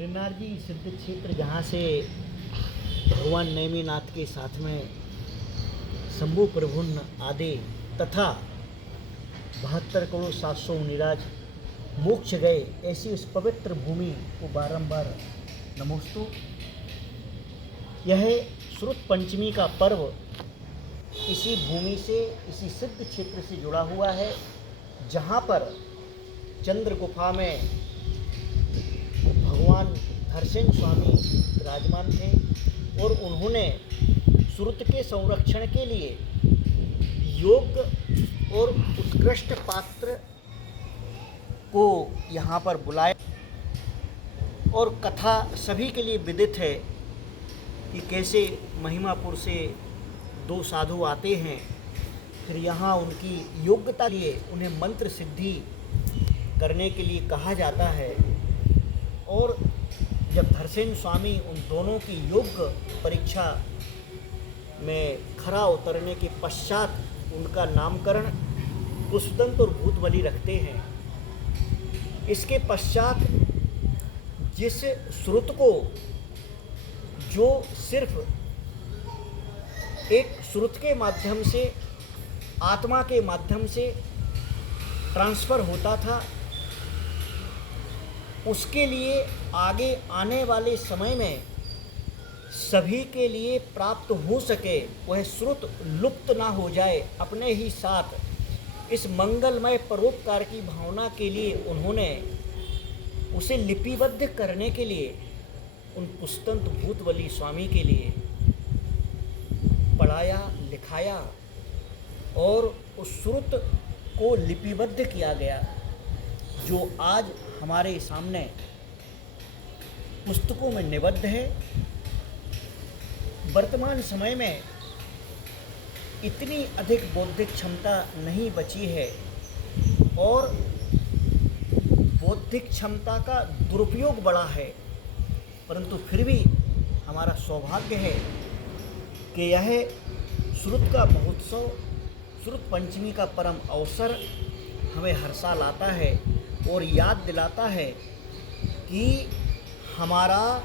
गिरनार जी सिद्ध क्षेत्र जहाँ से भगवान नेमिनाथ के साथ में शंभु प्रभुन आदि तथा 72 करोड़ 700 मुनिराज मोक्ष गए, ऐसी उस पवित्र भूमि को बारंबार नमोस्तु। यह श्रुत पंचमी का पर्व इसी भूमि से, इसी सिद्ध क्षेत्र से जुड़ा हुआ है, जहाँ पर चंद्र गुफा में भगवान धरसेन स्वामी विराजमान थे और उन्होंने श्रुत के संरक्षण के लिए योग्य और उत्कृष्ट पात्र को यहाँ पर बुलाया। और कथा सभी के लिए विदित है कि कैसे महिमापुर से दो साधु आते हैं, फिर यहाँ उनकी योग्यता लिए उन्हें मंत्र सिद्धि करने के लिए कहा जाता है। और जब धरसेन स्वामी उन दोनों की योग्य परीक्षा में खरा उतरने के पश्चात उनका नामकरण पुष्पदंत और भूतबली रखते हैं। इसके पश्चात जिस श्रुत को जो सिर्फ एक श्रुत के माध्यम से, आत्मा के माध्यम से ट्रांसफ़र होता था, उसके लिए आगे आने वाले समय में सभी के लिए प्राप्त हो सके, वह श्रुत लुप्त ना हो जाए, अपने ही साथ इस मंगलमय परोपकार की भावना के लिए उन्होंने उसे लिपिबद्ध करने के लिए उन पुष्पदंत भूतबली स्वामी के लिए पढ़ाया, लिखाया और उस श्रुत को लिपिबद्ध किया गया, जो आज हमारे सामने पुस्तकों में निबद्ध है। वर्तमान समय में इतनी अधिक बौद्धिक क्षमता नहीं बची है और बौद्धिक क्षमता का दुरुपयोग बड़ा है, परंतु फिर भी हमारा सौभाग्य है कि यह श्रुत का महोत्सव, श्रुत पंचमी का परम अवसर हमें हर साल आता है और याद दिलाता है कि हमारा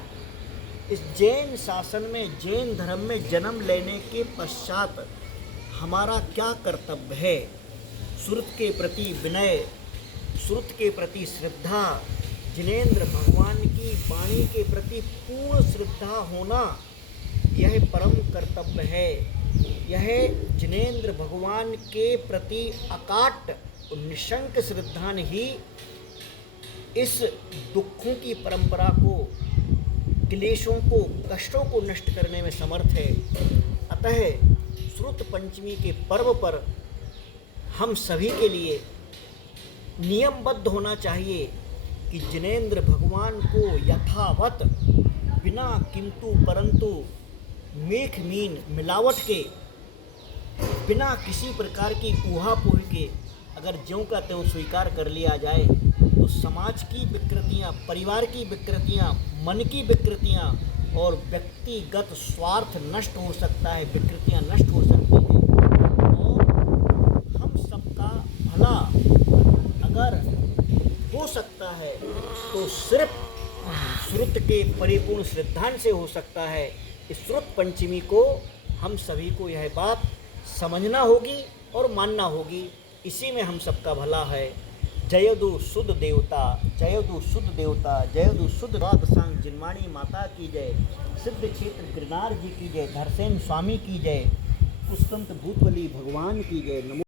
इस जैन शासन में, जैन धर्म में जन्म लेने के पश्चात हमारा क्या कर्तव्य है। श्रुत के प्रति विनय, श्रुत के प्रति श्रद्धा, जिनेंद्र भगवान की वाणी के प्रति पूर्ण श्रद्धा होना, यह परम कर्तव्य है। यह जिनेंद्र भगवान के प्रति अकाट और निशंक श्रद्धा ही इस दुखों की परंपरा को, क्लेशों को, कष्टों को नष्ट करने में समर्थ है। अतः श्रुत पंचमी के पर्व पर हम सभी के लिए नियमबद्ध होना चाहिए कि जिनेंद्र भगवान को यथावत, बिना किंतु परंतु, मेख मीन मिलावट के, बिना किसी प्रकार की ऊहापोह के अगर ज्यों का त्यों स्वीकार कर लिया जाए तो समाज की विकृतियाँ, परिवार की विकृतियाँ, मन की विकृतियाँ और व्यक्तिगत स्वार्थ नष्ट हो सकता है, विकृतियाँ नष्ट हो सकती हैं और हम सबका भला अगर हो सकता है तो सिर्फ श्रुत के परिपूर्ण श्रद्धांजलि से हो सकता है। इस श्रुत पंचमी को हम सभी को यह बात समझना होगी और मानना होगी, इसी में हम सबका भला है। जयदु शुद्ध देवता, जयदु शुद्ध देवता, जयदु शुद्ध रात सांग जिनवाणी माता की जय, सिद्ध क्षेत्र गिरनार जी की जय, धरसेन स्वामी की जय, पुष्पदंत भूतबली भगवान की जय। नमो।